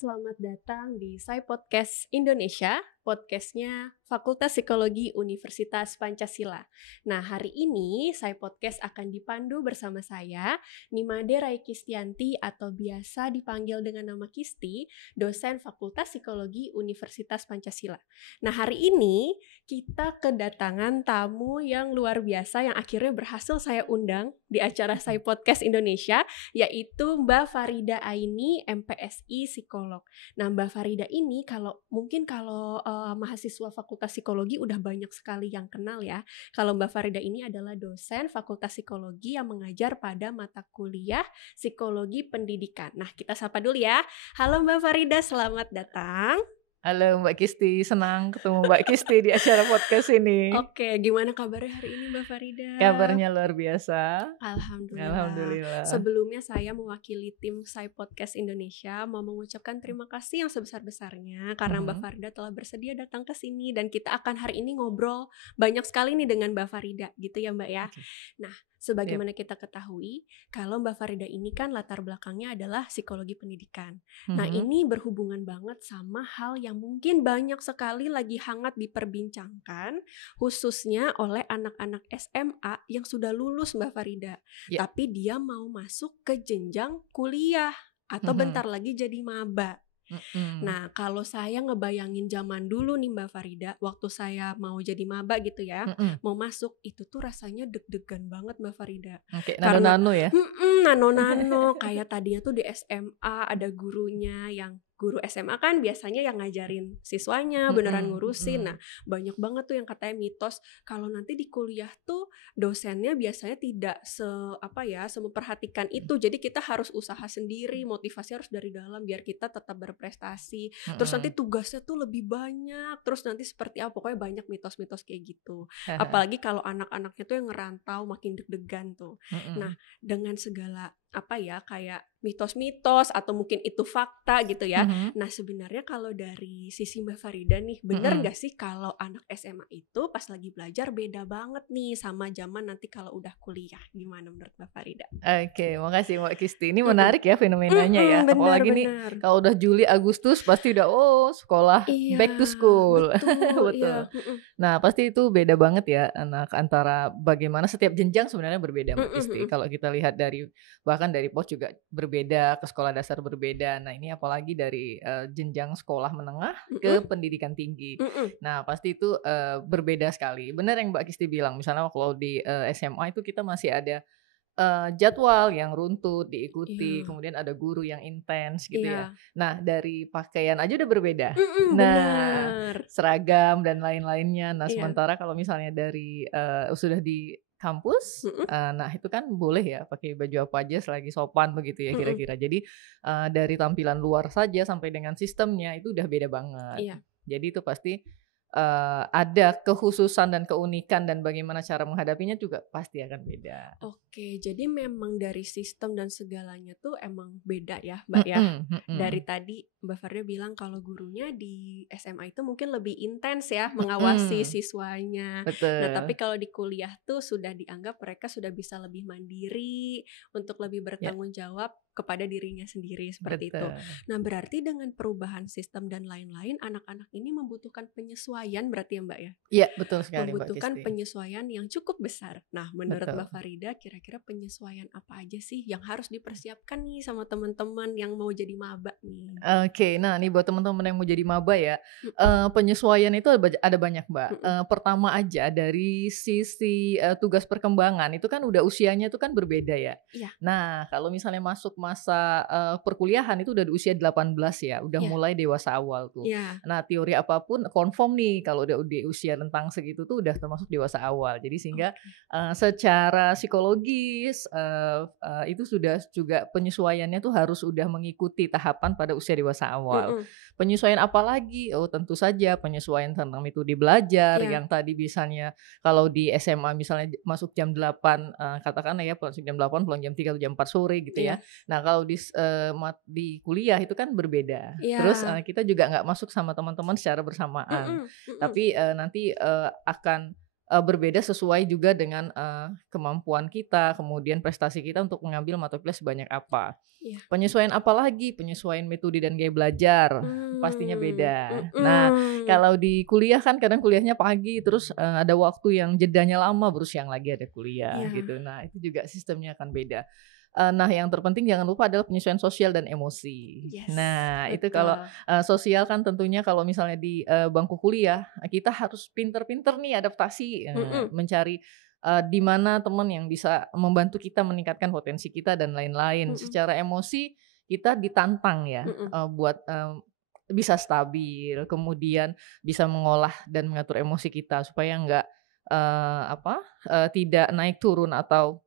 selamat datang di Sai Podcast Indonesia, podcastnya Fakultas Psikologi Universitas Pancasila. Nah, hari ini Sai Podcast akan dipandu bersama saya, Nimade Raikistianti atau biasa dipanggil dengan nama Kisti, dosen Fakultas Psikologi Universitas Pancasila. Nah, hari ini kita kedatangan tamu yang luar biasa yang akhirnya berhasil saya undang di acara Sai Podcast Indonesia, yaitu Mbak Farida Aini, MPSI Psikolog. Nah, Mbak Farida ini kalau mahasiswa Fakultas Psikologi udah banyak sekali yang kenal ya. Kalau Mbak Farida ini adalah dosen Fakultas Psikologi yang mengajar pada mata kuliah Psikologi Pendidikan. Nah, kita sapa dulu ya. Halo Mbak Farida, selamat datang. Halo Mbak Kisti, senang ketemu Mbak Kisti di acara podcast ini. Oke, gimana kabarnya hari ini Mbak Farida? Kabarnya luar biasa. Alhamdulillah. Sebelumnya saya mewakili tim Sai Podcast Indonesia mau mengucapkan terima kasih yang sebesar-besarnya karena Mbak Farida telah bersedia datang ke sini dan kita akan hari ini ngobrol banyak sekali nih dengan Mbak Farida gitu ya Mbak ya. Okay. Nah, sebagaimana kita ketahui, kalau Mbak Farida ini kan latar belakangnya adalah psikologi pendidikan. Nah, ini berhubungan banget sama hal yang mungkin banyak sekali lagi hangat diperbincangkan, khususnya oleh anak-anak SMA yang sudah lulus Mbak Farida. Tapi dia mau masuk ke jenjang kuliah atau bentar lagi jadi maba. Nah, kalau saya ngebayangin zaman dulu nih Mbak Farida, waktu saya mau jadi maba gitu ya, mau masuk, itu tuh rasanya deg-degan banget Mbak Farida. Karena nano-nano ya? Nano-nano, kayak tadinya tuh di SMA ada gurunya yang guru SMA kan biasanya yang ngajarin siswanya, beneran ngurusin. Nah, banyak banget tuh yang katanya mitos kalau nanti di kuliah tuh dosennya biasanya tidak memperhatikan itu. Jadi kita harus usaha sendiri, motivasi harus dari dalam biar kita tetap berprestasi. Terus nanti tugasnya tuh lebih banyak. Terus nanti seperti apa? Pokoknya banyak mitos-mitos kayak gitu. Apalagi kalau anak-anaknya tuh yang ngerantau makin deg-degan tuh. Nah, dengan segala kayak mitos-mitos atau mungkin itu fakta gitu ya. Nah, sebenarnya kalau dari sisi Mbak Farida nih, bener nggak sih kalau anak SMA itu pas lagi belajar beda banget nih sama zaman nanti kalau udah kuliah? Gimana menurut Mbak Farida? Oke, makasih Mbak Kisti. Ini menarik ya fenomenanya ya. Apalagi nih kalau udah Juli Agustus pasti udah sekolah back to school. Betul. Nah, pasti itu beda banget ya anak antara bagaimana setiap jenjang sebenarnya berbeda Mbak Kisti. Kalau kita lihat dari bahkan dari POS juga berbeda, ke sekolah dasar berbeda. Nah, ini apalagi dari jenjang sekolah menengah ke pendidikan tinggi. Nah, pasti itu berbeda sekali. Benar yang Mbak Kisti bilang, misalnya kalau di SMA itu kita masih ada jadwal yang runtut diikuti, kemudian ada guru yang intens gitu ya. Nah, dari pakaian aja udah berbeda. Seragam dan lain-lainnya. Nah, sementara kalau misalnya dari sudah di kampus, nah itu kan boleh ya pakai baju apa aja selagi sopan begitu ya kira-kira. Jadi dari tampilan luar saja sampai dengan sistemnya itu udah beda banget. Jadi itu pasti ada kekhususan dan keunikan dan bagaimana cara menghadapinya juga pasti akan beda. Oke, jadi memang dari sistem dan segalanya tuh emang beda ya Mbak ya. Dari tadi Mbak Farida bilang kalau gurunya di SMA itu mungkin lebih intens ya mengawasi siswanya. Betul. Nah, tapi kalau di kuliah tuh sudah dianggap mereka sudah bisa lebih mandiri untuk lebih bertanggung jawab kepada dirinya sendiri seperti itu. Nah, berarti dengan perubahan sistem dan lain-lain, anak-anak ini membutuhkan penyesuaian berarti ya Mbak ya? Iya, betul sekali membutuhkan Mbak Kisti. penyesuaian yang cukup besar. Nah, menurut Mbak Farida, kira-kira penyesuaian apa aja sih yang harus dipersiapkan nih sama teman-teman yang mau jadi maba nih? Oke, nah nih buat teman-teman yang mau jadi maba ya, penyesuaian itu ada banyak Mbak. Pertama aja dari sisi tugas perkembangan itu kan udah usianya itu kan berbeda ya. Nah, kalau misalnya masuk masa perkuliahan itu udah di usia 18 ya, udah mulai dewasa awal tuh. Nah, teori apapun konform nih kalau udah di usia rentang segitu tuh udah termasuk dewasa awal. Jadi sehingga secara psikologis itu sudah juga penyesuaiannya tuh harus udah mengikuti tahapan pada usia dewasa awal. Penyesuaian apa lagi? Oh, tentu saja penyesuaian tentang metode belajar yang tadi misalnya kalau di SMA misalnya masuk jam 8 katakanlah ya masuk jam 8 pulang jam 3 atau jam 4 sore gitu ya. Nah, kalau di kuliah itu kan berbeda. Terus kita juga nggak masuk sama teman-teman secara bersamaan. Tapi nanti akan berbeda sesuai juga dengan, kemampuan kita, kemudian prestasi kita untuk mengambil mata kuliah sebanyak apa. Iya. Penyesuaian apa lagi? Penyesuaian metode dan gaya belajar, pastinya beda. Nah, Mhm. kalau di kuliah kan kadang kuliahnya pagi, terus, ada waktu yang jedanya lama, baru siang lagi ada kuliah Iya. gitu. Nah, itu juga sistemnya akan beda. Nah, yang terpenting jangan lupa adalah penyesuaian sosial dan emosi. Yes, Nah, itu kalau, betul. sosial kan tentunya kalau misalnya di, bangku kuliah, kita harus pinter-pinter nih adaptasi, Mhm. mencari, di mana teman yang bisa membantu kita meningkatkan potensi kita dan lain-lain. Mhm. Secara emosi kita ditantang ya, Mhm. buat, bisa stabil, kemudian bisa mengolah dan mengatur emosi kita supaya nggak, tidak naik turun atau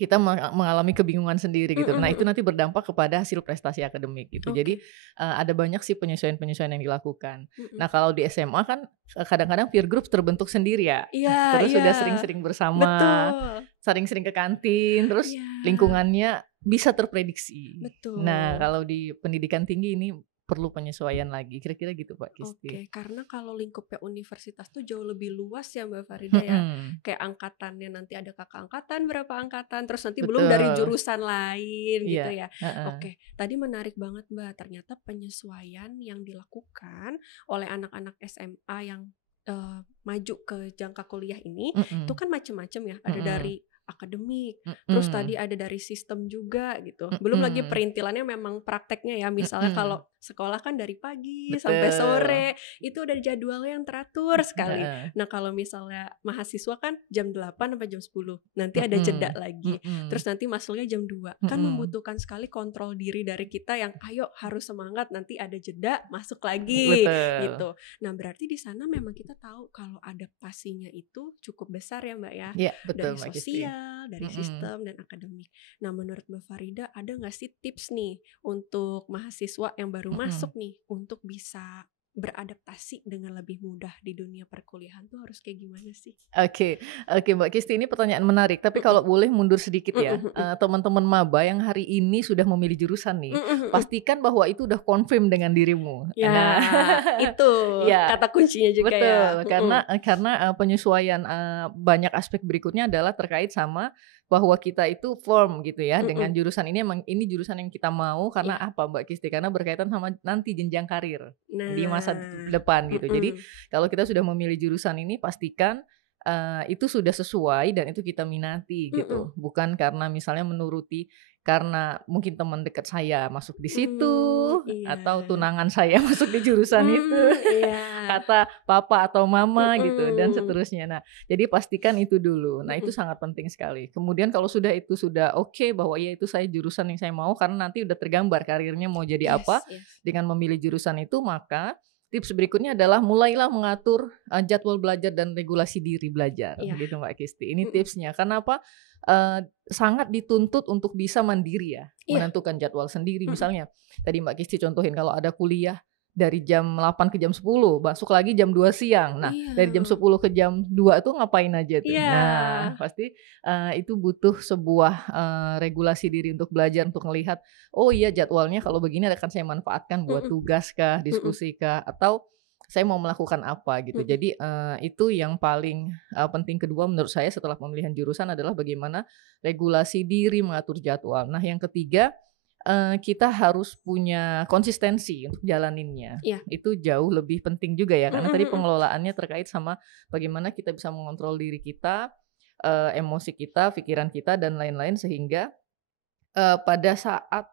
kita mengalami kebingungan sendiri gitu. Mhm Nah, itu mhm. nanti berdampak kepada hasil prestasi akademik gitu. Jadi, Oke. ada banyak sih penyesuaian-penyesuaian yang dilakukan. Mhm. Nah, kalau di SMA kan, kadang-kadang peer group terbentuk sendiri ya. Iya Terus iya. sudah sering-sering bersama, Betul. sering-sering ke kantin, terus Iya. lingkungannya bisa terprediksi. Nah, Betul. kalau di pendidikan tinggi ini perlu penyesuaian lagi, kira-kira gitu Mbak Kisti. Oke, karena kalau lingkupnya universitas tuh jauh lebih luas ya Mbak Farida ya. Mhm, Kayak angkatannya nanti ada kakak angkatan, berapa angkatan, terus nanti belum dari betul. jurusan lain Iya, gitu ya. heeh. Oke, tadi menarik banget Mbak. Ternyata penyesuaian yang dilakukan oleh anak-anak SMA yang maju ke jangka kuliah ini itu Mhm, kan macam-macam ya. Ada mhm, dari akademik, terus tadi mhm, ada dari sistem juga gitu. Belum lagi mhm. perintilannya memang prakteknya ya. Misalnya kalau Mhm, sekolah kan dari pagi sampai betul, sore, itu udah jadwalnya yang teratur sekali. heeh, Nah, kalau misalnya mahasiswa kan jam 8 sampai jam 10, nanti ada jeda mhm, lagi. Terus mhm, nanti masuknya jam 2. Kan mhm, membutuhkan sekali kontrol diri dari kita yang ayo harus semangat, nanti ada jeda, masuk lagi betul, gitu. Nah, berarti di sana memang kita tahu kalau adaptasinya itu cukup besar ya, Mbak ya, iya betul dari Mbak Kisti, sosial, dari mhm. sistem dan akademik. Nah, menurut Mbak Farida ada nggak sih tips nih untuk mahasiswa yang baru Mhm. masuk nih untuk bisa beradaptasi dengan lebih mudah di dunia perkuliahan tuh harus kayak gimana sih? Oke oke Mbak Kisti ini pertanyaan menarik, tapi Mhm. kalau boleh mundur sedikit Mhm ya, mhm. teman-teman maba yang hari ini sudah memilih jurusan nih, Mhm mhm. pastikan bahwa itu udah confirm dengan dirimu. Ya, Nah, itu iya. kata kuncinya juga ya. Betul, Mhm. karena penyesuaian, banyak aspek berikutnya adalah terkait sama bahwa kita itu firm gitu ya dengan Mhm. jurusan ini, emang ini jurusan yang kita mau karena Iya. apa Mbak Kisti? Karena berkaitan sama nanti jenjang karir di masa Nah. depan gitu. Jadi Mhm. kalau kita sudah memilih jurusan ini pastikan, itu sudah sesuai dan itu kita minati Mhm. gitu. Bukan karena misalnya menuruti karena mungkin teman dekat saya masuk di situ, Iya. atau tunangan saya masuk di jurusan itu. Iya. Kata papa atau mama gitu dan Mhm. seterusnya. Nah, jadi pastikan itu dulu. Nah, itu Mhm. sangat penting sekali. Kemudian kalau sudah oke bahwa ya itu saya jurusan yang saya mau karena nanti udah tergambar karirnya mau jadi apa Yes yes. dengan memilih jurusan itu, maka tips berikutnya adalah mulailah mengatur, jadwal belajar dan regulasi diri belajar Iya. gitu Mbak Kisti. Ini Mhm. tipsnya. Karena apa? Sangat dituntut untuk bisa mandiri ya, Iya. menentukan jadwal sendiri. Mhm. Misalnya tadi Mbak Kisti contohin kalau ada kuliah dari jam 8 ke jam 10, masuk lagi jam 2 siang. Nah, Iya. dari jam 10 ke jam 2 tuh ngapain aja tuh? Iya. Nah, pasti, itu butuh sebuah, regulasi diri untuk belajar, untuk ngelihat, "Oh iya jadwalnya kalau begini akan saya manfaatkan buat Mhm. tugas kah, Mhm. diskusi kah, atau saya mau melakukan apa?" Gitu. Mhm. Jadi, itu yang paling, penting kedua menurut saya setelah pemilihan jurusan adalah bagaimana regulasi diri mengatur jadwal. Nah, yang ketiga, kita harus punya konsistensi untuk jalaninnya. Iya. Itu jauh lebih penting juga ya, karena Mhm tadi mhm. pengelolaannya terkait sama bagaimana kita bisa mengontrol diri kita, emosi kita, pikiran kita, dan lain-lain sehingga, pada saat,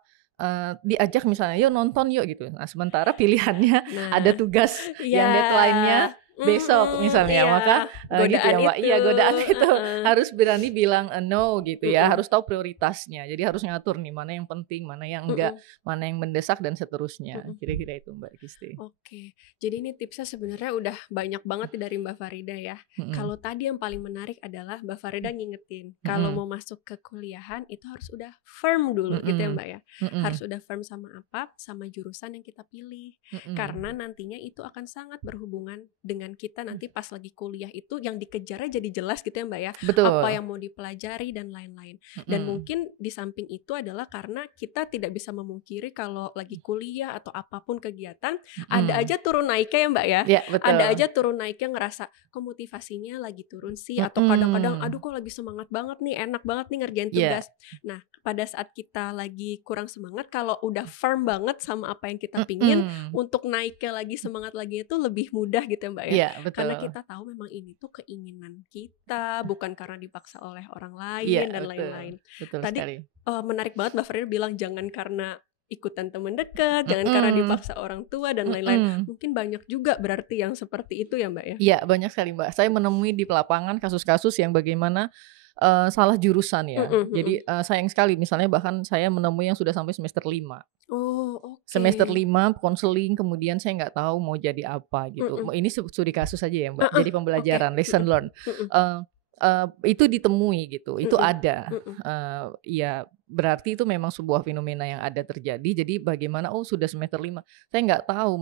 diajak misalnya, "Yuk nonton yuk," gitu. Nah, sementara pilihannya ada Nah, tugas iya. yang deadline-nya besok Mhm, misalnya, iya. maka, gitu Godaan ya, Mbak, itu, iya godaan itu heeh. harus berani bilang, no gitu ya, Mhm. harus tahu prioritasnya. Jadi harus ngatur nih mana yang penting, mana yang enggak, Mhm. mana yang mendesak dan seterusnya. Mhm. Kira-kira itu Mbak Kisti. Oke, jadi ini tipsnya sebenarnya udah banyak banget nih dari Mbak Farida ya. Mhm, Kalau tadi yang paling menarik adalah Mbak Farida ngingetin, kalau mhm, mau masuk ke kuliahan itu harus udah firm dulu gitu ya mhm, Mbak ya. mhm, Harus udah firm sama apa? Sama jurusan yang kita pilih. mhm, Karena nantinya itu akan sangat berhubungan dengan dengan kita nanti pas lagi kuliah itu yang dikejarnya jadi jelas gitu ya Mbak ya. Betul. Apa yang mau dipelajari dan lain-lain. Dan mungkin di samping itu adalah karena kita tidak bisa memungkiri kalau lagi kuliah atau apapun kegiatan, ada aja turun naiknya ya Mbak ya. Ya, betul. Ada aja turun naiknya, ngerasa kok motivasinya lagi turun sih, atau kadang-kadang aduh kok lagi semangat banget nih, enak banget nih ngerjain tugas. Nah, pada saat kita lagi kurang semangat, kalau udah firm banget sama apa yang kita pingin, untuk naiknya lagi, semangat lagi itu lebih mudah gitu ya Mbak ya. Iya, betul. Karena kita tahu memang ini tuh keinginan kita, bukan karena dipaksa oleh orang lain dan lain-lain. Betul Tadi sekali. Menarik banget Mbak Farida bilang jangan karena ikutan teman dekat, jangan karena dipaksa orang tua dan lain-lain. Mungkin banyak juga berarti yang seperti itu ya Mbak ya? Iya, banyak sekali Mbak. Saya menemui di lapangan kasus-kasus yang bagaimana salah jurusan ya. Jadi sayang sekali misalnya bahkan saya menemui yang sudah sampai semester 5. Oh, oke. Semester 5 konseling, kemudian saya nggak tahu mau jadi apa gitu. Ini studi kasus aja ya Mbak. Jadi pembelajaran, lesson learn. Itu ditemui gitu. Itu ada. Ya berarti itu memang sebuah fenomena yang ada terjadi. Jadi bagaimana sudah semester 5. Saya nggak tahu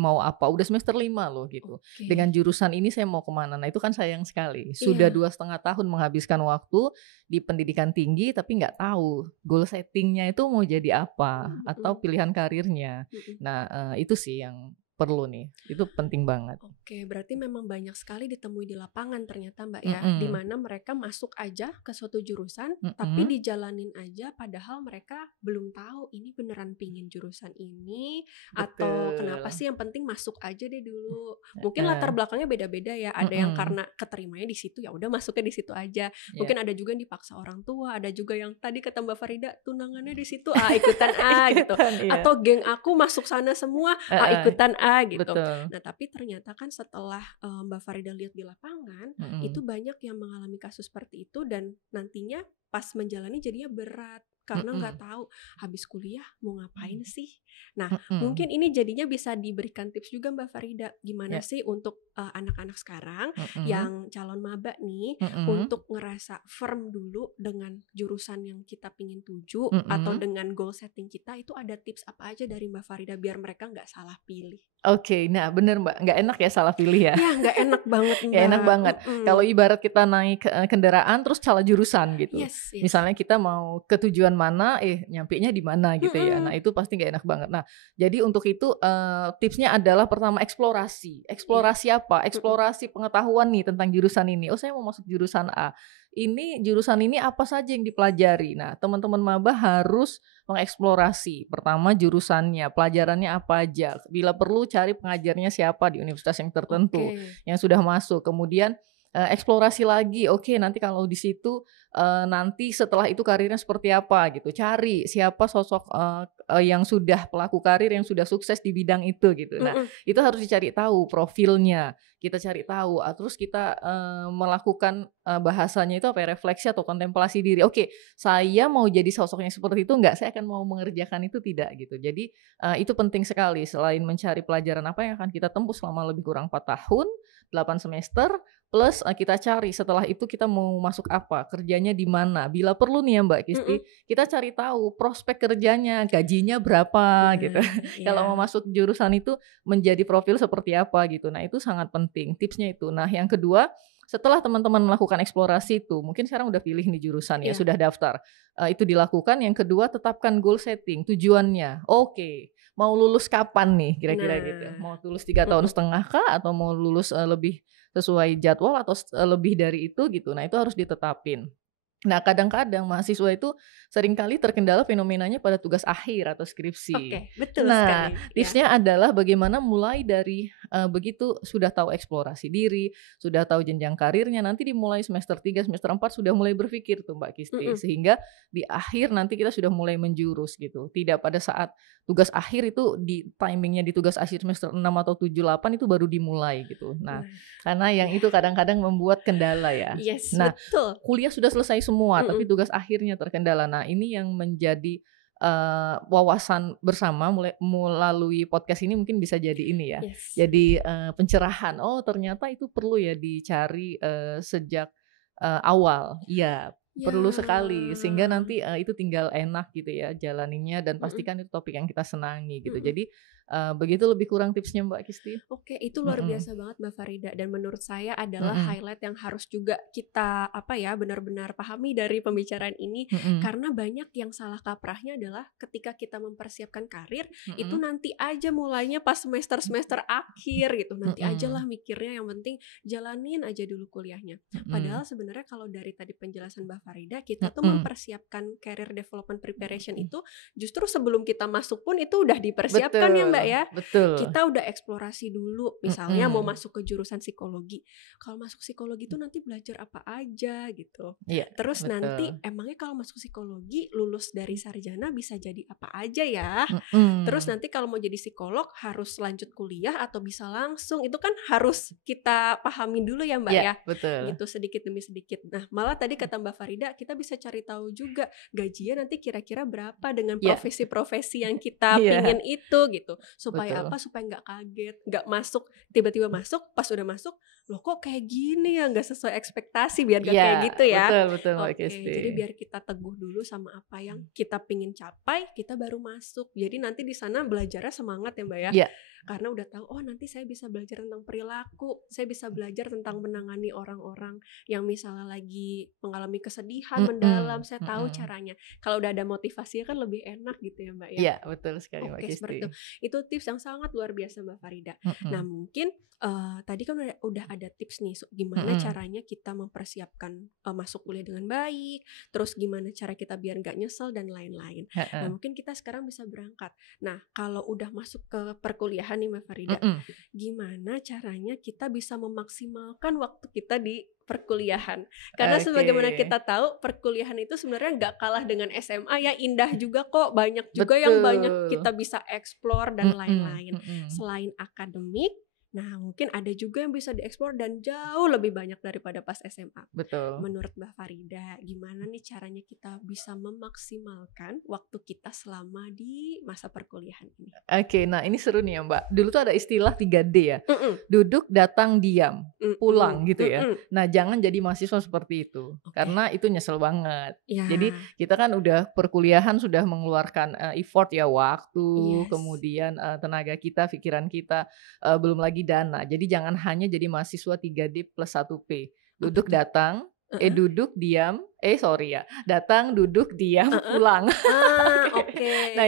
mau apa. Udah semester 5 loh gitu. Dengan jurusan ini saya mau kemana. Nah itu kan sayang sekali. Sudah 2,5 tahun menghabiskan waktu di pendidikan tinggi tapi nggak tahu goal settingnya itu mau jadi apa atau pilihan karirnya. Nah itu sih yang perlu nih, itu penting banget. Oke, berarti memang banyak sekali ditemui di lapangan ternyata Mbak ya, di mana mereka masuk aja ke suatu jurusan, tapi dijalanin aja padahal mereka belum tahu ini beneran pingin jurusan ini, atau kenapa sih, yang penting masuk aja deh dulu. Mungkin latar belakangnya beda-beda ya, ada yang karena keterimanya di situ ya udah masuknya di situ aja. Mungkin ada juga yang dipaksa orang tua, ada juga yang tadi kata Mbak Farida tunangannya di situ, ikutan gitu. Atau geng aku masuk sana semua, ikutan gitu. Betul. Nah tapi ternyata kan setelah Mbak Farida lihat di lapangan, itu banyak yang mengalami kasus seperti itu dan nantinya pas menjalani jadinya berat karena nggak tahu habis kuliah mau ngapain sih. Nah mungkin ini jadinya bisa diberikan tips juga Mbak Farida, gimana sih untuk anak-anak sekarang yang calon maba nih, untuk ngerasa firm dulu dengan jurusan yang kita pingin tuju atau dengan goal setting kita, itu ada tips apa aja dari Mbak Farida biar mereka nggak salah pilih? Oke, nah bener Mbak, nggak enak ya salah pilih ya. Iya, nggak enak banget Mbak. Nggak enak banget. Kalau ibarat kita naik kendaraan terus salah jurusan gitu. Yes. Misalnya kita mau ke tujuan mana, nyampenya di mana gitu ya. Nah itu pasti nggak enak banget. Nah jadi untuk itu tipsnya adalah pertama eksplorasi. Eksplorasi apa? Eksplorasi pengetahuan nih tentang jurusan ini. Oh saya mau masuk jurusan A. Ini jurusan ini apa saja yang dipelajari. Nah teman-teman maba harus mengeksplorasi. Pertama jurusannya, pelajarannya apa aja. Bila perlu cari pengajarnya siapa di universitas yang tertentu yang sudah masuk. Kemudian eksplorasi lagi. Oke, nanti kalau di situ nanti setelah itu karirnya seperti apa gitu. Cari siapa sosok yang sudah pelaku karir yang sudah sukses di bidang itu gitu. Nah, itu harus dicari tahu profilnya. Kita cari tahu, terus kita melakukan bahasanya itu apa ya, refleksi atau kontemplasi diri. Oke, saya mau jadi sosoknya seperti itu enggak? Saya akan mau mengerjakan itu tidak gitu. Jadi itu penting sekali selain mencari pelajaran apa yang akan kita tempuh selama lebih kurang 4 tahun, 8 semester, plus kita cari setelah itu kita mau masuk apa, kerjanya di mana. Bila perlu nih ya Mbak Kisti, kita cari tahu prospek kerjanya, gajinya berapa gitu. Kalau mau masuk jurusan itu menjadi profil seperti apa gitu. Nah itu sangat penting, tipsnya itu. Nah yang kedua, setelah teman-teman melakukan eksplorasi itu, mungkin sekarang udah pilih nih jurusan ya, sudah daftar. Itu dilakukan. Yang kedua, tetapkan goal setting, tujuannya. Oke, mau lulus kapan nih kira-kira gitu. Mau lulus 3 tahun setengah kah, atau mau lulus lebih sesuai jadwal atau lebih dari itu gitu. Nah itu harus ditetapin. Nah kadang-kadang mahasiswa itu seringkali terkendala fenomenanya pada tugas akhir atau skripsi. Oke, betul Nah, sekali. tipsnya adalah bagaimana mulai dari begitu sudah tahu eksplorasi diri, sudah tahu jenjang karirnya, nanti dimulai semester 3, semester 4 sudah mulai berpikir tuh Mbak Kisti. Sehingga di akhir nanti kita sudah mulai menjurus gitu. Tidak pada saat tugas akhir itu di timingnya di tugas akhir semester 6 atau 7, 8 itu baru dimulai gitu. Nah, karena yang itu kadang-kadang membuat kendala ya. Yes, nah, betul. Kuliah sudah selesai semua, tapi tugas akhirnya terkendala. Nah, ini yang menjadi wawasan bersama melalui podcast ini mungkin bisa jadi ini ya. Jadi pencerahan. Oh, ternyata itu perlu ya dicari sejak awal. Iya, perlu sekali sehingga nanti itu tinggal enak gitu ya jalaninnya dan pastikan itu topik yang kita senangi gitu. Jadi Begitu lebih kurang tipsnya Mbak Kisti. Oke, itu luar biasa banget Mbak Farida, dan menurut saya adalah highlight yang harus juga kita benar-benar pahami dari pembicaraan ini, karena banyak yang salah kaprahnya adalah ketika kita mempersiapkan karir itu nanti aja mulainya pas semester akhir gitu, nanti aja lah mikirnya, yang penting jalanin aja dulu kuliahnya. Padahal sebenarnya kalau dari tadi penjelasan Mbak Farida, kita tuh mempersiapkan career development preparation itu justru sebelum kita masuk pun itu udah dipersiapkan. Betul. Ya Mbak ya, kita udah eksplorasi dulu, misalnya mau masuk ke jurusan psikologi, kalau masuk psikologi itu nanti belajar apa aja gitu. Terus nanti emangnya kalau masuk psikologi lulus dari sarjana bisa jadi apa aja ya. Terus nanti kalau mau jadi psikolog harus lanjut kuliah atau bisa langsung, itu kan harus kita pahami dulu ya Mbak ya. Betul. Gitu sedikit demi sedikit. Nah malah tadi kata Mbak Farida, kita bisa cari tahu juga gajinya nanti kira-kira berapa dengan profesi-profesi yang kita pingin itu gitu. Supaya apa? Supaya nggak kaget, nggak masuk tiba-tiba masuk, pas udah masuk loh kok kayak gini ya, nggak sesuai ekspektasi, biar nggak kayak gitu ya. Betul. Oke, jadi biar kita teguh dulu sama apa yang kita pingin capai, kita baru masuk. Jadi nanti di sana belajarnya semangat ya Mbak ya. Karena udah tahu, oh nanti saya bisa belajar tentang perilaku, saya bisa belajar tentang menangani orang-orang yang misalnya lagi mengalami kesedihan mendalam, saya tahu caranya. Kalau udah ada motivasinya kan lebih enak gitu ya Mbak ya. Iya, betul sekali Mbak Kisti. Seperti itu tips yang sangat luar biasa Mbak Farida. Nah mungkin tadi kan udah ada tips nih gimana caranya kita mempersiapkan masuk kuliah dengan baik, terus gimana cara kita biar nggak nyesel dan lain-lain. Nah mungkin kita sekarang bisa berangkat. Nah kalau udah masuk ke perkuliahan nih Mbak Farida, gimana caranya kita bisa memaksimalkan waktu kita di perkuliahan? Karena sebagaimana kita tahu, perkuliahan itu sebenarnya nggak kalah dengan SMA ya, indah juga kok, banyak juga yang banyak kita bisa explore dan lain-lain. Selain akademik, nah mungkin ada juga yang bisa dieksplor dan jauh lebih banyak daripada pas SMA. Betul. Menurut Mbak Farida, gimana nih caranya kita bisa memaksimalkan waktu kita selama di masa perkuliahan ini? Oke, nah ini seru nih ya Mbak. Dulu tuh ada istilah 3D ya. Duduk, datang, diam, pulang gitu ya. Nah jangan jadi mahasiswa seperti itu, karena itu nyesel banget. Jadi kita kan udah perkuliahan sudah mengeluarkan effort ya, waktu, kemudian tenaga kita, pikiran kita, belum lagi dana. Jadi jangan hanya jadi mahasiswa 3D plus 1P. Duduk, datang, duduk, diam, datang, duduk, diam, pulang. Nah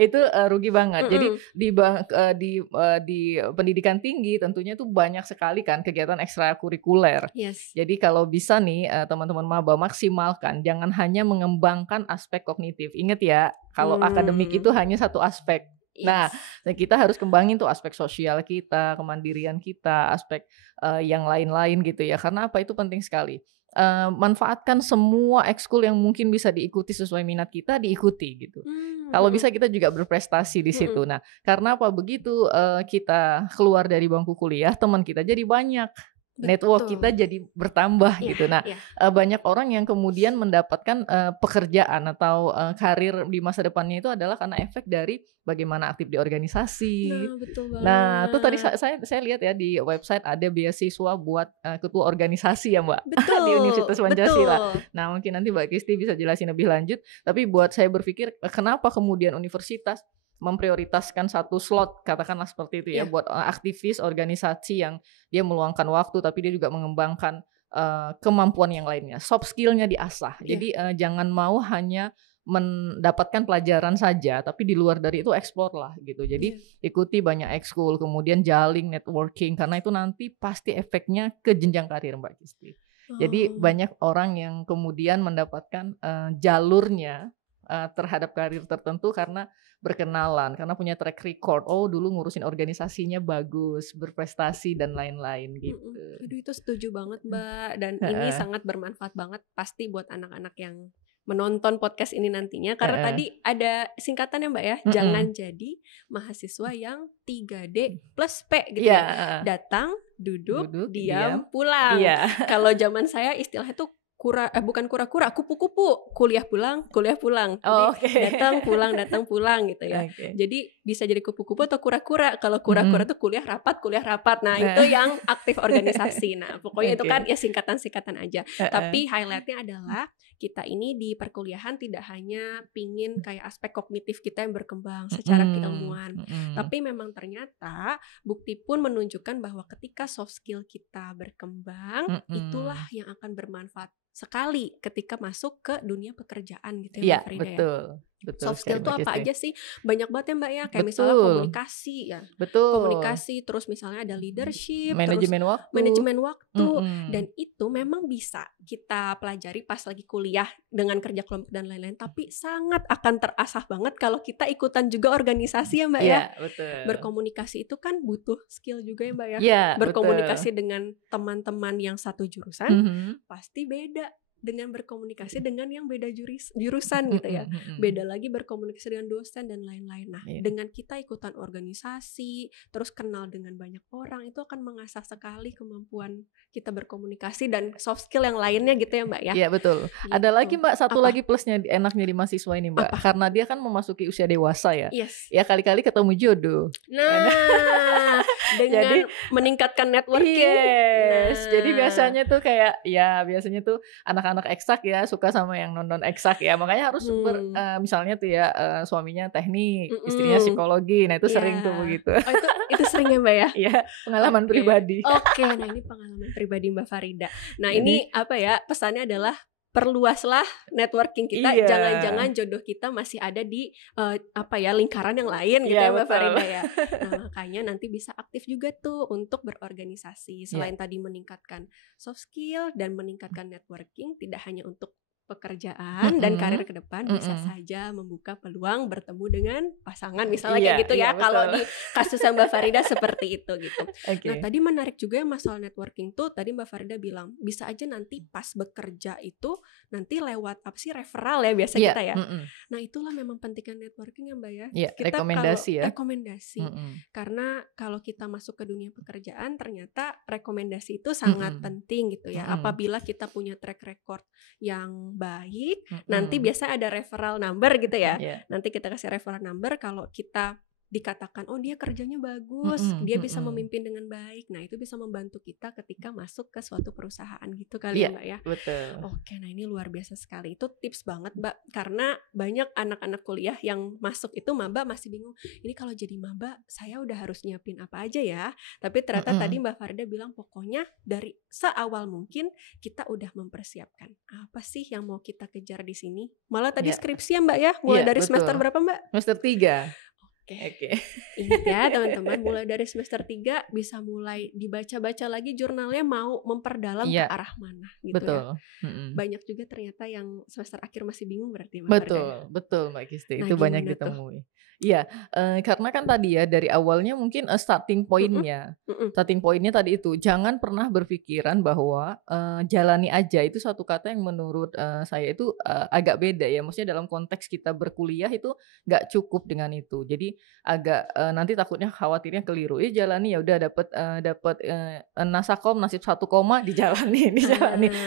itu rugi banget. Jadi di pendidikan tinggi tentunya itu banyak sekali kan kegiatan ekstrakurikuler. Jadi kalau bisa nih teman-teman maba maksimalkan, jangan hanya mengembangkan aspek kognitif. Ingat ya, kalau akademik itu hanya satu aspek. Nah, kita harus kembangin tuh aspek sosial kita, kemandirian kita, aspek yang lain-lain gitu ya. Karena apa? Itu penting sekali. Manfaatkan semua ekskul yang mungkin bisa diikuti sesuai minat kita, diikuti gitu. Kalau bisa kita juga berprestasi di situ. Nah, karena apa? Begitu kita keluar dari bangku kuliah, teman kita jadi banyak. Network kita jadi bertambah gitu. Nah, banyak orang yang kemudian mendapatkan pekerjaan atau karir di masa depannya itu adalah karena efek dari bagaimana aktif di organisasi. Nah, itu tadi saya lihat ya di website ada beasiswa buat ketua organisasi ya Mbak. Di Universitas Pancasila. Nah, mungkin nanti Mbak Kisti bisa jelasin lebih lanjut. Tapi buat saya berpikir kenapa kemudian universitas memprioritaskan satu slot, katakanlah seperti itu ya, buat aktivis organisasi yang dia meluangkan waktu tapi dia juga mengembangkan kemampuan yang lainnya, soft skill-nya diasah. Jadi jangan mau hanya mendapatkan pelajaran saja, tapi di luar dari itu explore lah gitu. Jadi ikuti banyak ekskul, kemudian jalin networking, karena itu nanti pasti efeknya ke jenjang karir Mbak Kisti. Jadi banyak orang yang kemudian mendapatkan jalurnya terhadap karir tertentu karena berkenalan, karena punya track record. Oh dulu ngurusin organisasinya bagus, berprestasi dan lain-lain gitu. Aduh itu setuju banget Mbak. Dan ini sangat bermanfaat banget pasti buat anak-anak yang menonton podcast ini nantinya. Karena tadi ada singkatan ya Mbak ya. Jangan jadi mahasiswa yang 3D plus P gitu ya. Datang, duduk, diam, pulang. Kalau zaman saya istilahnya tuh bukan kura-kura, kupu-kupu, kuliah pulang. Jadi datang pulang gitu ya. Jadi bisa jadi kupu-kupu atau kura-kura. Kalau kura-kura tuh kuliah rapat. Nah, itu yang aktif organisasi. Nah, pokoknya itu kan ya singkatan-singkatan aja. Tapi highlightnya adalah kita ini di perkuliahan tidak hanya pingin kayak aspek kognitif kita yang berkembang secara keilmuan, tapi memang ternyata bukti pun menunjukkan bahwa ketika soft skill kita berkembang, itulah yang akan bermanfaat sekali ketika masuk ke dunia pekerjaan gitu ya Mbak Farida ya. Betul Soft skill itu apa aja sih? Banyak banget ya Mbak ya. Kayak misalnya komunikasi ya. Komunikasi, terus misalnya ada leadership, manajemen waktu. Manajemen waktu. Dan itu memang bisa kita pelajari pas lagi kuliah dengan kerja kelompok dan lain-lain. Tapi sangat akan terasah banget kalau kita ikutan juga organisasi ya Mbak ya. Betul. Berkomunikasi itu kan butuh skill juga ya Mbak ya. Berkomunikasi dengan teman-teman yang satu jurusan pasti beda dengan berkomunikasi dengan yang beda jurusan gitu ya. Beda lagi berkomunikasi dengan dosen dan lain-lain. Nah, dengan kita ikutan organisasi, terus kenal dengan banyak orang, itu akan mengasah sekali kemampuan kita berkomunikasi dan soft skill yang lainnya gitu ya Mbak ya. Iya betul. Gitu. Ada lagi Mbak, satu lagi plusnya enaknya di mahasiswa ini Mbak. Karena dia kan memasuki usia dewasa ya. Ya kali-kali ketemu jodoh. Nah, dengan meningkatkan networking. Jadi biasanya tuh kayak biasanya tuh anak-anak eksak ya suka sama yang non eksak ya, makanya harus misalnya tuh ya suaminya teknik, istrinya psikologi, nah itu sering tuh begitu. Itu sering ya Mbak ya? Iya, pengalaman pribadi. Nah ini pengalaman pribadi Mbak Farida. Nah ini apa ya, pesannya adalah perluaslah networking kita, jangan-jangan jodoh kita masih ada di lingkaran yang lain gitu ya Mbak Farida ya. Nah makanya nanti bisa aktif juga tuh untuk berorganisasi. Selain tadi meningkatkan soft skill dan meningkatkan networking, tidak hanya untuk pekerjaan dan karir ke depan, bisa saja membuka peluang bertemu dengan pasangan misalnya kayak gitu ya. Kalau di kasus Mbak Farida seperti itu gitu. Nah tadi menarik juga ya masalah networking tuh, tadi Mbak Farida bilang bisa aja nanti pas bekerja itu nanti lewat referral ya biasa kita ya. Nah itulah memang pentingnya networking ya Mbak ya. Kita rekomendasi. Karena kalau kita masuk ke dunia pekerjaan ternyata rekomendasi itu sangat penting gitu ya. Apabila kita punya track record yang baik, nanti biasa ada referral number gitu ya. Nanti kita kasih referral number kalau kita dikatakan oh dia kerjanya bagus, dia bisa memimpin dengan baik. Nah itu bisa membantu kita ketika masuk ke suatu perusahaan gitu kali ya Mbak ya. Betul. Oke, nah ini luar biasa sekali. Itu tips banget Mbak, karena banyak anak-anak kuliah yang masuk itu maba masih bingung. Ini kalau jadi maba saya udah harus nyiapin apa aja ya. Tapi ternyata tadi Mbak Farida bilang pokoknya dari seawal mungkin kita udah mempersiapkan apa sih yang mau kita kejar di sini. Malah tadi skripsi ya Mbak ya, mulai dari semester berapa Mbak? Semester 3. Oke. Ingat ya teman-teman, mulai dari semester 3 bisa mulai dibaca-baca lagi jurnalnya mau memperdalam ke arah mana gitu ya. Banyak juga ternyata yang semester akhir masih bingung berarti Mbak Farida. Betul Mbak Kisti, itu banyak ditemui. Iya, karena kan tadi ya dari awalnya mungkin starting point-nya. Starting point-nya tadi itu jangan pernah berpikiran bahwa jalani aja, itu satu kata yang menurut saya itu agak beda ya. Maksudnya dalam konteks kita berkuliah itu nggak cukup dengan itu. Jadi agak nanti takutnya khawatirnya keliru. Jalani ya udah dapat nasakom nasib 1 koma dijalani.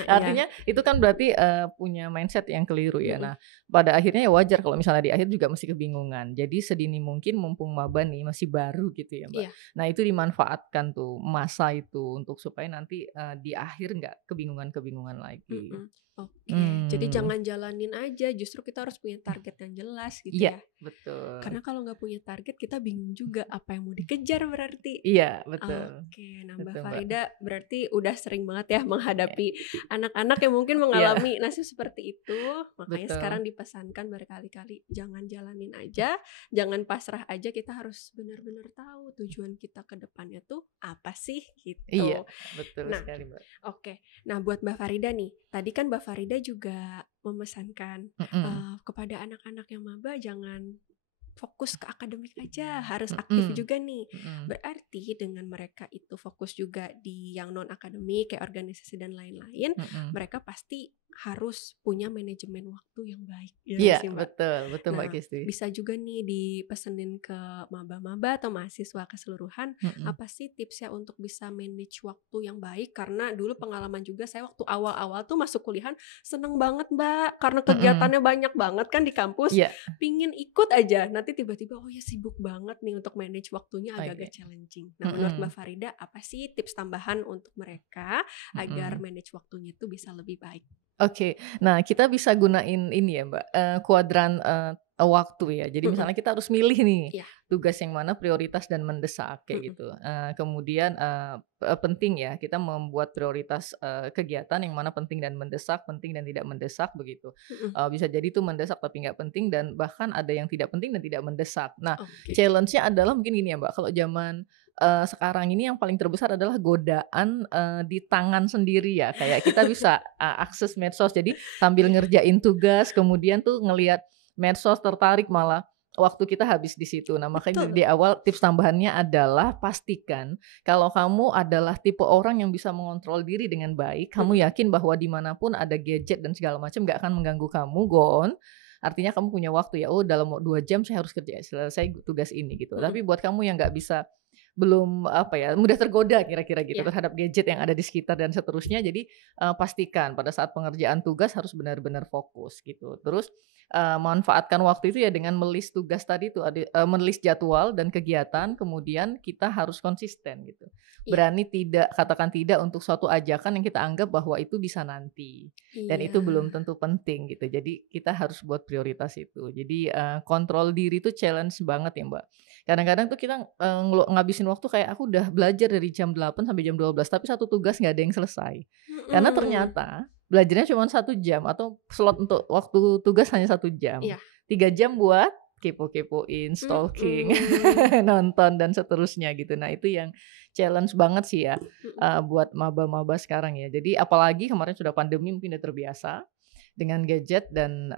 Artinya itu kan berarti punya mindset yang keliru ya. Nah, pada akhirnya ya wajar kalau misalnya di akhir juga masih kebingungan. Jadi sedini mungkin mumpung maba nih masih baru gitu ya Mbak. Nah itu dimanfaatkan tuh masa itu untuk supaya nanti di akhir nggak kebingungan lagi. Oke, jadi jangan jalanin aja, justru kita harus punya target yang jelas gitu ya. Betul. Karena kalau nggak punya target kita bingung juga apa yang mau dikejar berarti. Iya, betul. Oke, nah Mbak Farida berarti udah sering banget ya menghadapi anak-anak yang mungkin mengalami nasib seperti itu. Makanya sekarang dipesankan berkali-kali jangan jalanin aja, jangan pasrah aja, kita harus benar-benar tahu tujuan kita ke depannya tuh apa sih gitu. Iya, betul sekali Mbak. Oke, nah buat Mbak Farida nih, tadi kan Mbak Farida juga memesankan kepada anak-anak yang maba jangan fokus ke akademik aja, harus aktif juga nih. Berarti dengan mereka itu fokus juga di yang non akademik kayak organisasi dan lain-lain, mereka pasti harus punya manajemen waktu yang baik. Iya, betul Mbak Kisti. Bisa juga nih dipesenin ke maba-maba atau mahasiswa keseluruhan, apa sih tipsnya untuk bisa manage waktu yang baik? Karena dulu pengalaman juga saya waktu awal-awal tuh masuk kuliahan seneng banget Mbak, karena kegiatannya banyak banget kan di kampus, pingin ikut aja, nanti tiba-tiba oh ya sibuk banget nih, untuk manage waktunya agak-agak challenging. Nah menurut Mbak Farida apa sih tips tambahan untuk mereka agar manage waktunya itu bisa lebih baik? Oke. Nah, kita bisa gunain ini ya, Mbak, kuadran, waktu ya. Jadi Mhm. misalnya kita harus milih nih, Iya. tugas yang mana prioritas dan mendesak kayak Mhm. gitu. Kemudian, penting ya kita membuat prioritas, kegiatan yang mana penting dan mendesak, penting dan tidak mendesak begitu. Mhm. Bisa jadi itu mendesak tapi nggak penting dan bahkan ada yang tidak penting dan tidak mendesak. Nah, Oke. challenge-nya adalah mungkin gini ya, Mbak, kalau zaman, sekarang ini yang paling terbesar adalah godaan, di tangan sendiri ya. Kayak kita bisa, akses medsos. Jadi sambil Iya. ngerjain tugas kemudian tuh ngelihat medsos tertarik malah waktu kita habis di situ. Nah, makanya Betul. di awal tips tambahannya adalah pastikan kalau kamu adalah tipe orang yang bisa mengontrol diri dengan baik, kamu Mhm. yakin bahwa dimanapun ada gadget dan segala macam nggak akan mengganggu kamu, go on. Artinya kamu punya waktu ya, oh dalam 2 jam saya harus kerja selesai tugas ini gitu. Mhm. Tapi buat kamu yang nggak bisa belum apa ya, mudah tergoda kira-kira gitu Iya. terhadap gadget yang ada di sekitar dan seterusnya. Jadi, pastikan pada saat pengerjaan tugas harus benar-benar fokus gitu. Terus, manfaatkan waktu itu ya dengan melis tugas tadi tuh melis jadwal dan kegiatan, kemudian kita harus konsisten gitu. Iya. Berani katakan tidak untuk suatu ajakan yang kita anggap bahwa itu bisa nanti, dan Iya. itu belum tentu penting gitu. Jadi kita harus buat prioritas itu. Jadi, kontrol diri itu challenge banget ya, Mbak. Kadang-kadang tuh kita, ngabisin waktu kayak aku udah belajar dari jam 8 sampai jam 12 tapi satu tugas nggak ada yang selesai. Karena Mhm. ternyata belajarnya cuma 1 jam atau slot untuk waktu tugas hanya 1 jam. Iya. 3 jam buat kepo-kepoin, stalking, Mhm. nonton dan seterusnya gitu. Nah, itu yang challenge banget sih ya, Mhm. buat maba-maba sekarang ya. Jadi apalagi kemarin sudah pandemi mungkin udah terbiasa dengan gadget dan,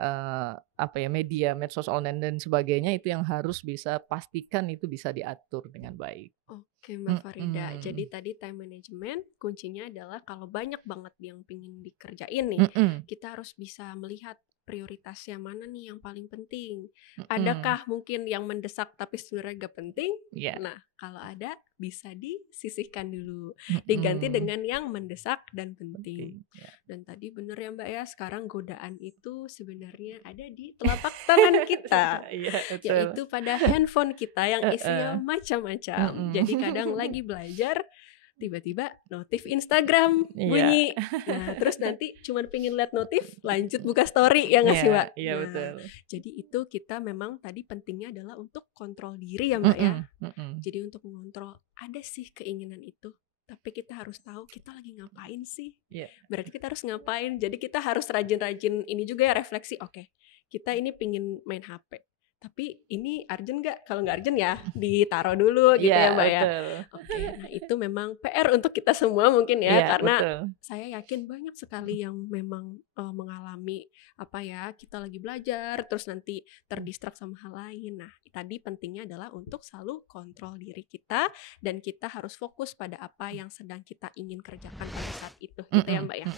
apa ya, media, medsos online dan sebagainya itu yang harus bisa pastikan itu bisa diatur dengan baik. Oke, Mbak Farida. Jadi Mhm, tadi time management kuncinya adalah kalau banyak banget yang pingin dikerjain nih, mhm, kita harus bisa melihat prioritasnya mana nih yang paling penting. mhm, Adakah mungkin yang mendesak tapi sebenarnya gak penting? iya, Nah, kalau ada bisa disisihkan dulu, diganti mhm, dengan yang mendesak dan penting. penting, ya. Dan tadi bener ya Mbak ya, sekarang godaan itu sebenarnya ada di telapak tangan kita, Iya, betul. yaitu pada handphone kita yang isinya Heeh, macam-macam. Jadi kadang mhm. lagi belajar, tiba-tiba notif Instagram Iya, bunyi. Nah, terus nanti cuman pengen lihat notif, lanjut buka story ya nggak iya, sih, Mbak? iya Nah, betul. jadi itu kita memang tadi pentingnya adalah untuk kontrol diri ya, Mbak ya. Mhm, mhm, Jadi untuk mengontrol ada sih keinginan itu, tapi kita harus tahu kita lagi ngapain sih. iya, Berarti kita harus ngapain. Jadi kita harus rajin-rajin ini juga ya refleksi. Oke, kita ini pingin main HP. Tapi ini urgent nggak? Kalau nggak urgent ya ditaruh dulu gitu iya ya Mbak ya. betul. Oke, nah itu memang PR untuk kita semua mungkin ya. Iya Karena betul. saya yakin banyak sekali yang memang mengalami apa ya, kita lagi belajar terus nanti terdistrak sama hal lain. Nah, tadi pentingnya adalah untuk selalu kontrol diri kita dan kita harus fokus pada apa yang sedang kita ingin kerjakan pada saat itu gitu ya Mhm, Mbak ya. mhm,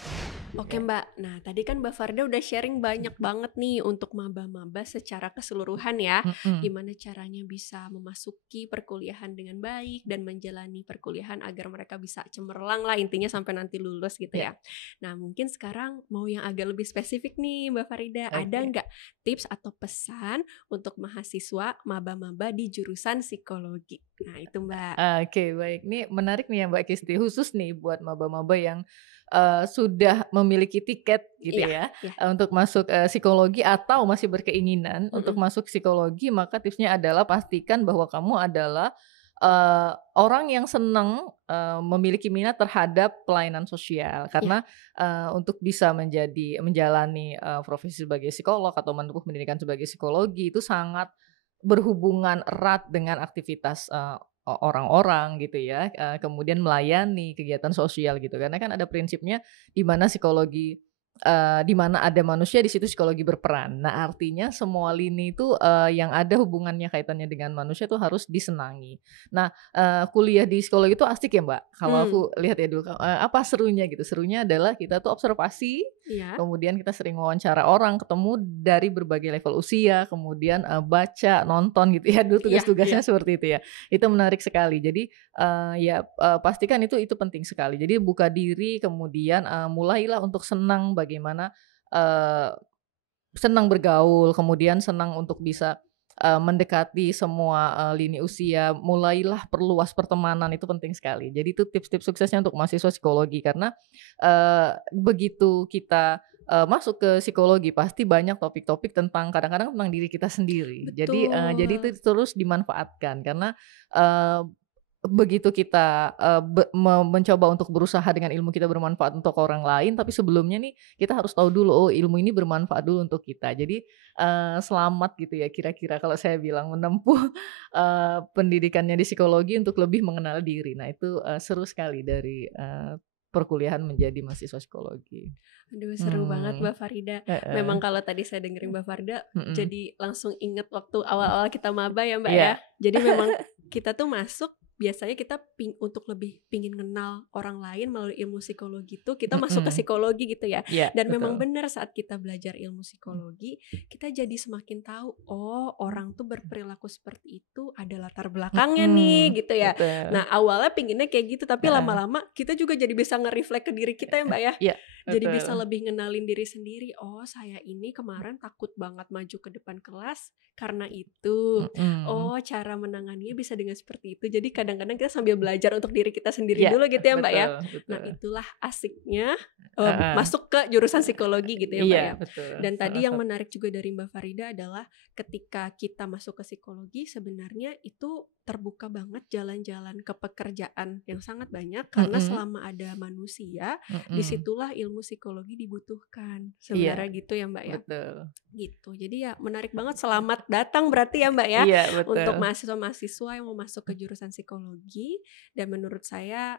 Oke iya, Mbak, nah tadi kan Mbak Farda udah sharing banyak banget nih untuk maba-maba secara keseluruhan ya. mhm, Gimana caranya bisa memasuki perkuliahan dengan baik dan menjalani perkuliahan agar mereka bisa cemerlang lah intinya sampai nanti lulus gitu iya, ya. Nah mungkin sekarang mau yang agak lebih spesifik nih Mbak Farida, ada oke. nggak tips atau pesan untuk mahasiswa maba-maba di jurusan psikologi? Nah itu Mbak. Oke, baik. Ini menarik nih ya Mbak Kisti, khusus nih buat maba-maba yang, sudah memiliki tiket gitu Iya, ya, iya. untuk masuk, psikologi atau masih berkeinginan untuk Mm-mm. masuk psikologi, maka tipsnya adalah pastikan bahwa kamu adalah, orang yang senang, memiliki minat terhadap pelayanan sosial. Iya. Karena, untuk bisa menjalani, profesi sebagai psikolog atau menempuh pendidikan sebagai psikologi itu sangat berhubungan erat dengan aktivitas, orang-orang gitu ya, kemudian melayani kegiatan sosial gitu. Karena kan ada prinsipnya di mana di mana ada manusia di situ psikologi berperan. Nah, artinya semua lini itu, yang ada hubungannya kaitannya dengan manusia itu harus disenangi. Nah, kuliah di psikologi itu asik ya, Mbak, kalau aku Hmm, lihat ya dulu, apa serunya gitu, serunya adalah kita tuh observasi, iya. kemudian kita sering wawancara orang, ketemu dari berbagai level usia, kemudian, baca, nonton gitu ya, dulu Iya, iya. tugas-tugasnya seperti itu ya. Itu menarik sekali. Jadi, ya, pastikan itu penting sekali. Jadi buka diri, kemudian, mulailah untuk senang bagaimana, eee, senang bergaul, kemudian senang untuk bisa, mendekati semua, lini usia, mulailah perluas pertemanan, itu penting sekali. Jadi itu tips-tips suksesnya untuk mahasiswa psikologi karena, begitu kita masuk ke psikologi pasti banyak topik-topik tentang kadang-kadang tentang diri kita sendiri. Jadi itu Betul. terus dimanfaatkan karena, eee, begitu kita, mencoba untuk berusaha dengan ilmu kita bermanfaat untuk orang lain, tapi sebelumnya nih kita harus tahu dulu, oh ilmu ini bermanfaat dulu untuk kita. Jadi, selamat gitu ya kira-kira kalau saya bilang menempuh, pendidikannya di psikologi untuk lebih mengenal diri. Nah itu, seru sekali dari, perkuliahan menjadi mahasiswa psikologi. Aduh seru banget Hmm, Mbak Farida. heeh, Memang kalau tadi saya dengerin Mbak Farida, mhm, jadi langsung inget waktu awal-awal kita maba ya Mbak ya. iya, Jadi memang kita tuh masuk, biasanya kita untuk lebih pingin kenal orang lain melalui ilmu psikologi itu, kita masuk ke mhm, psikologi gitu ya. iya Dan memang betul. benar saat kita belajar ilmu psikologi, kita jadi semakin tahu, oh orang tuh berperilaku seperti itu ada latar belakangnya nih Mhm, gitu ya. betul, Nah awalnya pinginnya kayak gitu, tapi heeh, lama-lama kita juga jadi bisa nge-reflect ke diri kita ya Mbak ya. iya Jadi betul, bisa lebih ngenalin diri sendiri. Oh, saya ini kemarin takut banget maju ke depan kelas karena itu. mhm, Oh, cara menanganinya bisa dengan seperti itu. Jadi kadang-kadang kita sambil belajar untuk diri kita sendiri iya dulu gitu ya, Mbak ya. betul Nah, betul, itulah asiknya heeh, masuk ke jurusan psikologi gitu ya, Mbak iya ya. betul, Dan heeh, tadi yang menarik juga dari Mbak Farida adalah ketika kita masuk ke psikologi sebenarnya itu terbuka banget jalan-jalan ke pekerjaan yang sangat banyak karena mhm, selama ada manusia mhm, disitulah ilmu psikologi dibutuhkan. iya Sebenarnya gitu ya Mbak ya. betul, Gitu. Jadi ya menarik banget. Selamat datang berarti ya Mbak ya iya betul, untuk mahasiswa-mahasiswa yang mau masuk ke jurusan psikologi. Dan menurut saya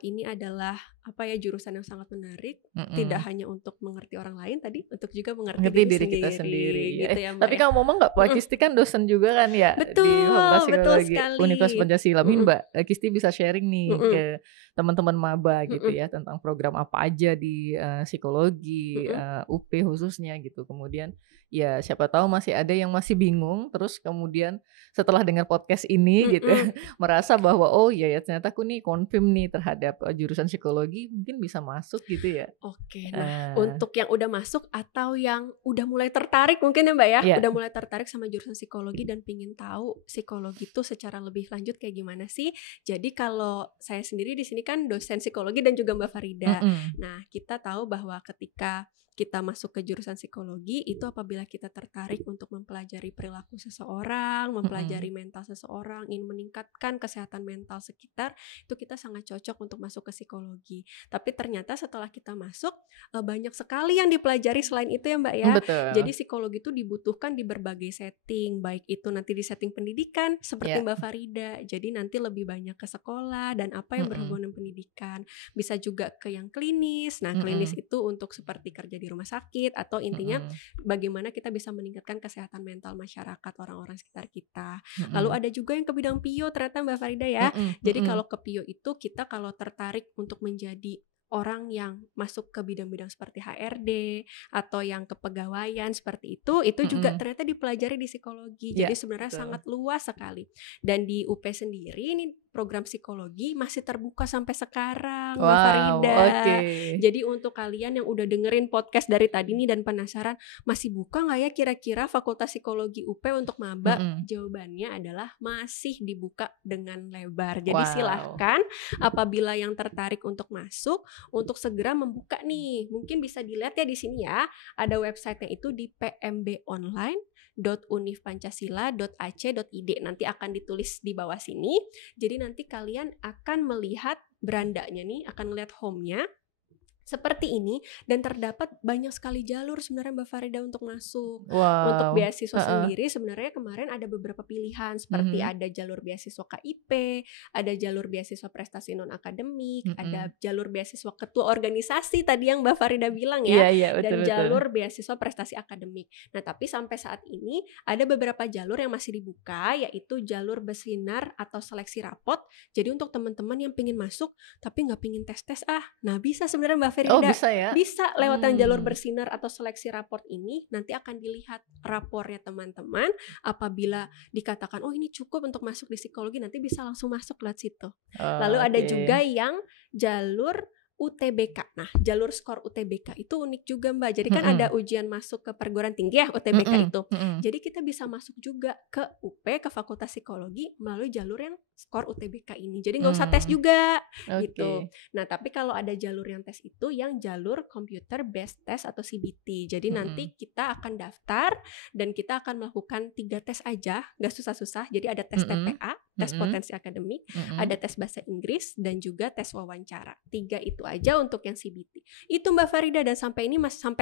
ini adalah apa ya jurusan yang sangat menarik. Tidak mhm. hanya untuk mengerti orang lain tadi, untuk juga mengerti Ngerti diri diri kita sendiri, sendiri. iya. Gitu ya Mbak Tapi ya. kamu ngomong nggak, Mbak Mm-mm. Kisti kan dosen juga kan ya di Fakultas Betul, betul Psikologi Universitas sekali. Pancasila. Mungkin Mm-mm. Mbak Kisti bisa sharing nih ke Mm-mm. teman-teman maba gitu Mm-mm. ya, tentang program apa aja di, psikologi, Mm-mm. UP khususnya gitu. Kemudian ya siapa tahu masih ada yang masih bingung, terus kemudian setelah dengar podcast ini gitu ya, Mm-mm. merasa bahwa, "Oh iya ya ternyata aku nih confirm nih terhadap, jurusan psikologi, mungkin bisa masuk," gitu ya? Oke, nah Eee, untuk yang udah masuk atau yang udah mulai tertarik mungkin ya Mbak ya, iya, udah mulai tertarik sama jurusan psikologi dan pingin tahu psikologi itu secara lebih lanjut kayak gimana sih? Jadi kalau saya sendiri di sini kan dosen psikologi dan juga Mbak Farida. mhm. Nah kita tahu bahwa ketika kita masuk ke jurusan psikologi itu apabila kita tertarik untuk mempelajari perilaku seseorang, Mhm, mempelajari mental seseorang, ingin meningkatkan kesehatan mental sekitar, itu kita sangat cocok untuk masuk ke psikologi. Tapi ternyata setelah kita masuk, banyak sekali yang dipelajari selain itu ya, Mbak, ya. Jadi betul, psikologi itu dibutuhkan di berbagai setting, baik itu nanti di setting pendidikan seperti iya, Mbak Farida. Jadi nanti lebih banyak ke sekolah dan apa yang mhm, berhubungan dengan pendidikan. Bisa juga ke yang klinis. Nah, klinis mhm, itu untuk seperti kerja di rumah sakit atau intinya mhm, bagaimana kita bisa meningkatkan kesehatan mental masyarakat orang-orang sekitar kita. Lalu mhm, ada juga yang ke bidang PIO ternyata Mbak Farida ya. mhm, Jadi mhm, kalau ke PIO itu kita kalau tertarik untuk menjadi orang yang masuk ke bidang-bidang seperti HRD atau yang kepegawaian seperti itu juga mhm, ternyata dipelajari di psikologi. iya, Jadi sebenarnya betul. sangat luas sekali. Dan di UP sendiri ini program psikologi masih terbuka sampai sekarang, Mbak Wow, oke. Farida. Jadi untuk kalian yang udah dengerin podcast dari tadi nih dan penasaran masih buka nggak ya kira-kira Fakultas Psikologi UP untuk maba? Mhm, Jawabannya adalah masih dibuka dengan lebar. Jadi wow, silahkan apabila yang tertarik untuk masuk, untuk segera membuka nih. Mungkin bisa dilihat ya di sini ya, ada websitenya itu di pmbonline.univpancasila.ac.id. Nanti akan ditulis di bawah sini. Jadi nanti kalian akan melihat berandanya nih, akan melihat home-nya seperti ini dan terdapat banyak sekali jalur sebenarnya Mbak Farida untuk masuk. Untuk wow, beasiswa heeh, sendiri sebenarnya kemarin ada beberapa pilihan seperti mhm, ada jalur beasiswa KIP, ada jalur beasiswa prestasi non akademik, ada mhm. jalur beasiswa ketua organisasi tadi yang Mbak Farida bilang Iya ya, iya, betul dan betul. jalur beasiswa prestasi akademik. Nah, tapi sampai saat ini ada beberapa jalur yang masih dibuka yaitu jalur bersinar atau seleksi rapot. Jadi untuk teman-teman yang ingin masuk tapi nggak pingin tes-tes nah bisa sebenarnya Mbak Oh Ferida bisa ya? bisa lewatan jalur Mmm, bersinar atau seleksi raport ini nanti akan dilihat rapornya teman-teman apabila dikatakan oh ini cukup untuk masuk di psikologi nanti bisa langsung masuk lewat situ. Lalu ada oke, juga yang jalur UTBK. Nah, jalur skor UTBK itu unik juga Mbak. Jadi kan ada ujian masuk ke perguruan tinggi ya, UTBK itu. Jadi kita bisa masuk juga ke UP, ke Fakultas Psikologi melalui jalur yang skor UTBK ini. Jadi nggak usah tes juga gitu. Nah, tapi kalau ada jalur yang tes itu yang jalur Computer Based Test atau CBT. Jadi nanti kita akan daftar dan kita akan melakukan 3 tes aja, nggak susah-susah. Jadi ada tes TPA, tes potensi akademik, ada tes bahasa Inggris, dan juga tes wawancara. 3 itu aja untuk yang CBT. Itu Mbak Farida, dan sampai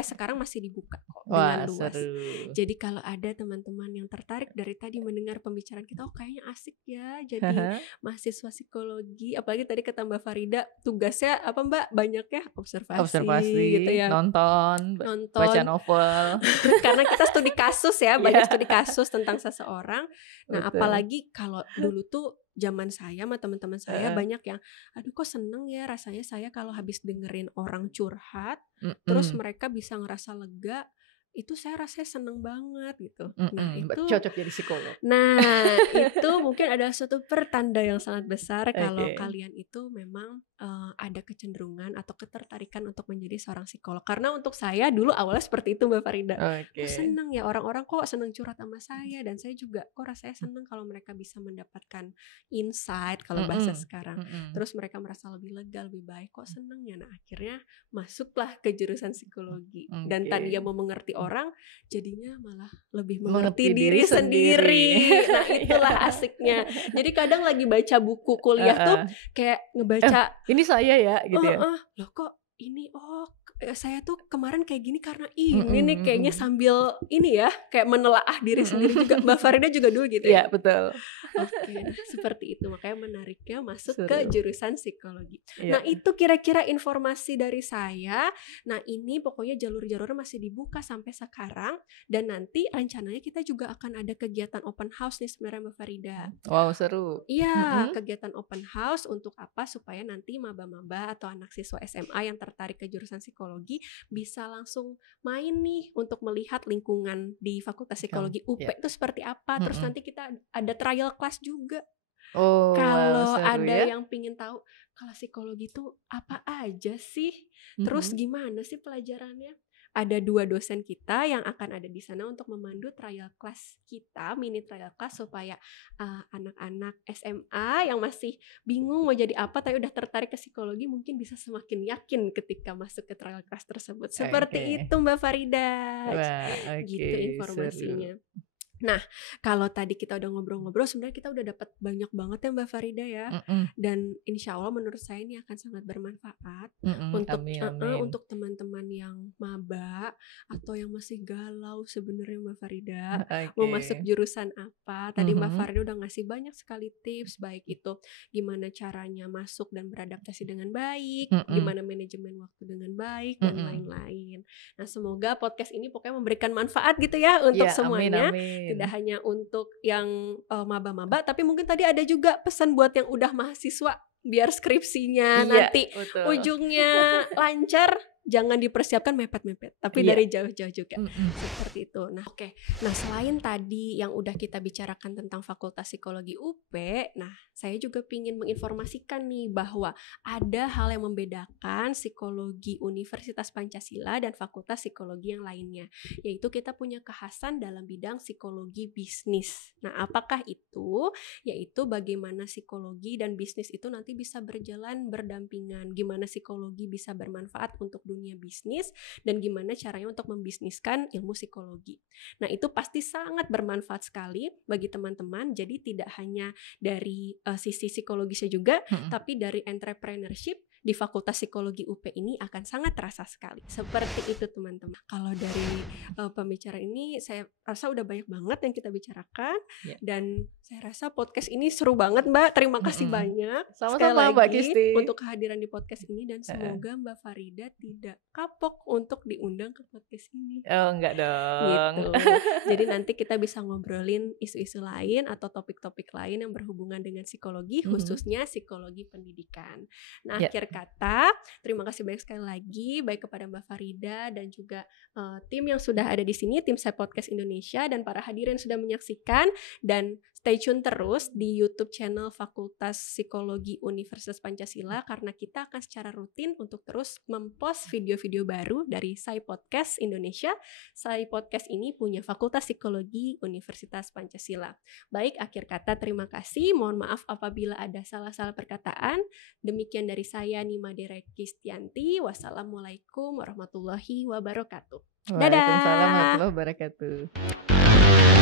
sekarang masih dibuka kok dengan luas. Seru. Jadi kalau ada teman-teman yang tertarik dari tadi mendengar pembicaraan kita, kayaknya asik ya jadi mahasiswa psikologi. Apalagi tadi kata Mbak Farida, tugasnya apa Mbak? Banyak ya observasi gitu ya. Nonton, baca novel. Karena kita studi kasus ya, banyak studi kasus tentang seseorang. Nah, apalagi kalau dulu tuh zaman saya sama teman-teman saya banyak yang aduh kok seneng ya rasanya saya kalau habis dengerin orang curhat terus mereka bisa ngerasa lega, itu saya rasanya seneng banget gitu. Nah itu cocok jadi psikolog. Nah itu mungkin ada suatu pertanda yang sangat besar kalau kalian itu memang ada kecenderungan atau ketertarikan untuk menjadi seorang psikolog. Karena untuk saya dulu awalnya seperti itu Mbak Farida. Kok seneng ya orang-orang kok seneng curhat sama saya, dan saya juga kok rasanya seneng kalau mereka bisa mendapatkan insight kalau bahasa sekarang. Terus mereka merasa lebih lega, lebih baik, kok seneng ya. Nah akhirnya masuklah ke jurusan psikologi. Dan tadinya mau mengerti orang, jadinya malah lebih mengerti diri sendiri. Nah itulah asiknya. Jadi kadang lagi baca buku kuliah tuh kayak ngebaca ini saya ya gitu ya. Loh kok ini saya tuh kemarin kayak gini karena ini nih kayaknya sambil ini ya kayak menelaah diri sendiri juga. Mbak Farida juga dulu gitu ya? Iya betul. Oke, seperti itu, makanya menariknya masuk ke jurusan psikologi. Nah itu kira-kira informasi dari saya. Nah ini pokoknya jalur-jalurnya masih dibuka sampai sekarang, dan nanti rencananya kita juga akan ada kegiatan open house nih sebenarnya Mbak Farida. Wow seru. Iya, kegiatan open house untuk apa? Supaya nanti maba-maba atau anak siswa SMA yang tertarik ke jurusan psikologi bisa langsung main nih untuk melihat lingkungan di Fakultas Psikologi UP itu seperti apa. Terus nanti kita ada trial class juga. Kalau ada yang pingin tahu kalau psikologi itu apa aja sih, terus gimana sih pelajarannya, ada 2 dosen kita yang akan ada di sana untuk memandu trial class kita, mini trial class, supaya anak-anak SMA yang masih bingung mau jadi apa tapi udah tertarik ke psikologi mungkin bisa semakin yakin ketika masuk ke trial class tersebut. Seperti itu Mbak Farida. Gitu informasinya. Seru. Nah, kalau tadi kita udah ngobrol-ngobrol, sebenarnya kita udah dapat banyak banget ya Mbak Farida ya. Dan insya Allah menurut saya ini akan sangat bermanfaat untuk teman-teman yang maba atau yang masih galau sebenarnya Mbak Farida. Mau masuk jurusan apa? Tadi Mbak Farida udah ngasih banyak sekali tips, baik itu gimana caranya masuk dan beradaptasi dengan baik, gimana manajemen waktu dengan baik, dan lain-lain. Nah, semoga podcast ini pokoknya memberikan manfaat gitu ya untuk semuanya. Amin. Tidak hanya untuk yang maba-maba, tapi mungkin tadi ada juga pesan buat yang udah mahasiswa biar skripsinya nanti ujungnya lancar. Jangan dipersiapkan mepet-mepet, tapi dari jauh-jauh juga. Seperti itu. Nah, Nah, selain tadi yang udah kita bicarakan tentang Fakultas Psikologi UP, nah, saya juga ingin menginformasikan nih bahwa ada hal yang membedakan psikologi Universitas Pancasila dan Fakultas Psikologi yang lainnya, yaitu kita punya kekhasan dalam bidang psikologi bisnis. Nah, apakah itu? Yaitu bagaimana psikologi dan bisnis itu nanti bisa berjalan berdampingan, gimana psikologi bisa bermanfaat untuk dunia bisnis, dan gimana caranya untuk membisniskan ilmu psikologi. Nah, itu pasti sangat bermanfaat sekali bagi teman-teman. Jadi tidak hanya dari sisi psikologisnya juga, tapi dari entrepreneurship di Fakultas Psikologi UP ini akan sangat terasa sekali. Seperti itu teman-teman. Kalau dari pembicaraan ini saya rasa udah banyak banget yang kita bicarakan, dan saya rasa podcast ini seru banget Mbak. Terima kasih banyak sekali lagi Mbak Kisti untuk kehadiran di podcast ini, dan semoga Mbak Farida tidak kapok untuk diundang ke podcast ini. Oh enggak dong. Gitu. Jadi nanti kita bisa ngobrolin isu-isu lain atau topik-topik lain yang berhubungan dengan psikologi, khususnya psikologi pendidikan. Nah, akhir kata. Terima kasih banyak sekali lagi baik kepada Mbak Farida dan juga tim yang sudah ada di sini, tim Saya Podcast Indonesia dan para hadirin yang sudah menyaksikan, dan stay tune terus di YouTube channel Fakultas Psikologi Universitas Pancasila karena kita akan secara rutin untuk terus mempost video-video baru dari Saya Podcast Indonesia. Saya Podcast ini punya Fakultas Psikologi Universitas Pancasila. Baik, akhir kata terima kasih. Mohon maaf apabila ada salah-salah perkataan. Demikian dari saya Nima Derekistianti. Wassalamualaikum warahmatullahi wabarakatuh. Dadah. Waalaikumsalam warahmatullahi wabarakatuh.